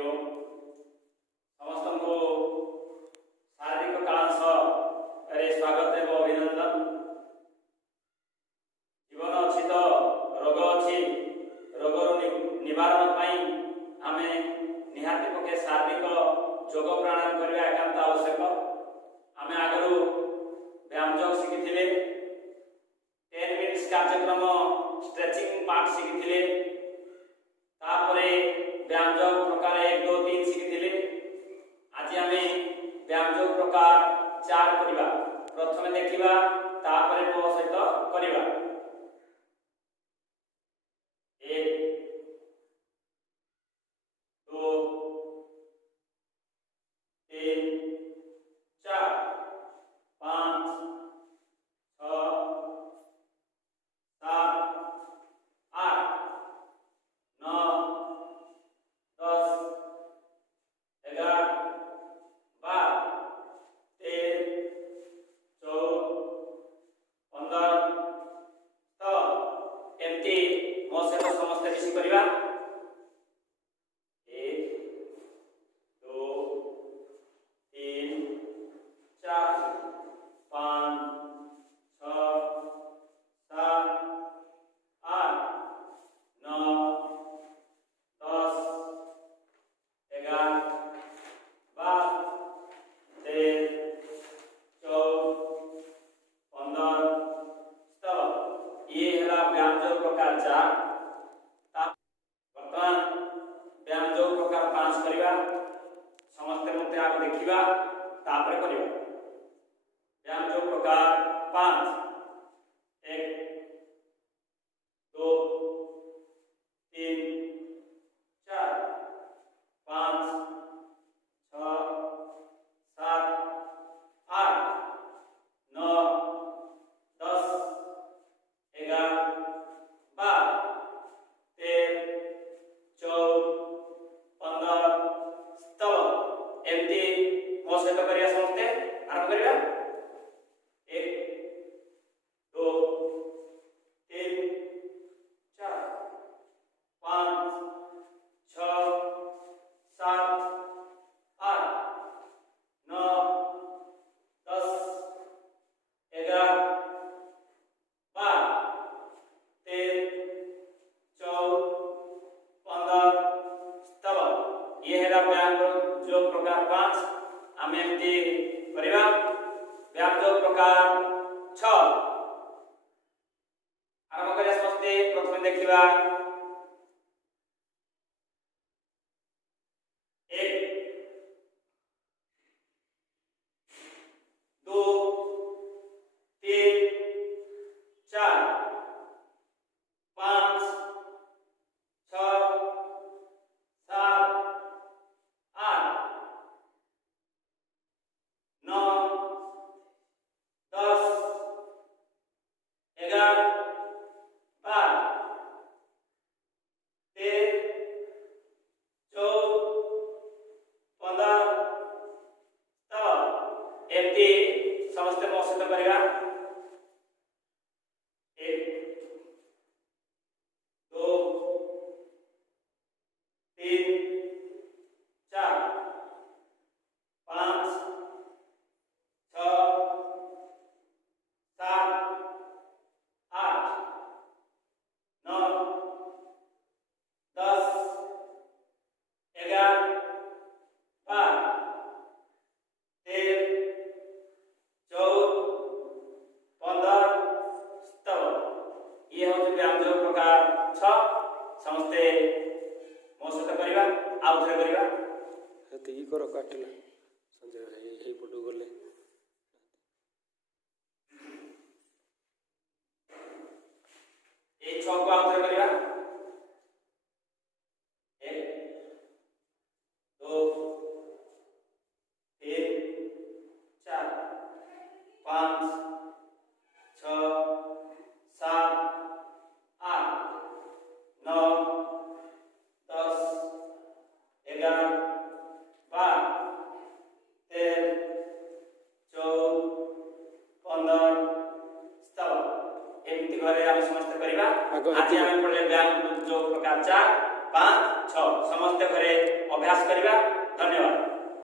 ओम समस्त को शारीरिक कालांश रे स्वागत एवं अभिनंदन। जीवन अच्छी तो रोग अच्छी, रोगर निवारण आम निहाती पक्षे शारीरिक जोग प्राणायाम करने एकांत आवश्यक। आम आगु व्यायाम योग शिखी 10 मिनिट्स कार्यक्रम स्ट्रेचिंग पार्ट शिखी व्यायाम योग प्रकार 1 2 3 शिखी। आज आम व्यायाम योग प्रकार 4 करवा। प्रथम देखा तापर मो सहित करवा। 1 2 3 4 5 6 7 8 9 10 11 12 13 14 15 एमती मो सहित समस्त मिसी करवा। 1 2 3 4 5 6 7 8 9 10 11 12 13 14 15 ये है व्यायाम योग प्रकार 4। बर्तमान व्यायाम योग प्रकार 5 करवा। समस्त मत आगे देखा तापर करवा। व्यायाम योग प्रकार 5 1 2 3 4 5 6 7 8 9 10 11 12 13 14 15 एमती मो सहित करिया। समस्ते आरंभ करिया। 1 2 3 4 5 6 7 8 9 10 11 12 13 14 15 ये है व्यायाम योग प्रकार 5। आम एमती करवा। व्यायाम योग प्रकार 6 आरंभ करिया। समस्ते प्रथम देखा 1 2 3 4 5 6 7 8 9 10 11 12 13 14 15 एमती समस्त मो सहित करवा। 1 2 3 4 5 6 7 8 9 10 11 12 13 14 15 ये हूँ व्यायाम योग प्रकार 6। समस्ते मो सहित करवा। आउ थे करवा। ये कर काटिला संजय यही पटू गले ये 6 को आउ थे करवा। 1 2 3 4 5 6 7 8 9 10 11 12 13 14 15 एमती घरे आम समस्त करवा। आज आम पढ़े व्यायाम योग प्रकार 4 5 6 समस्त घरे अभ्यास करवा। धन्यवाद।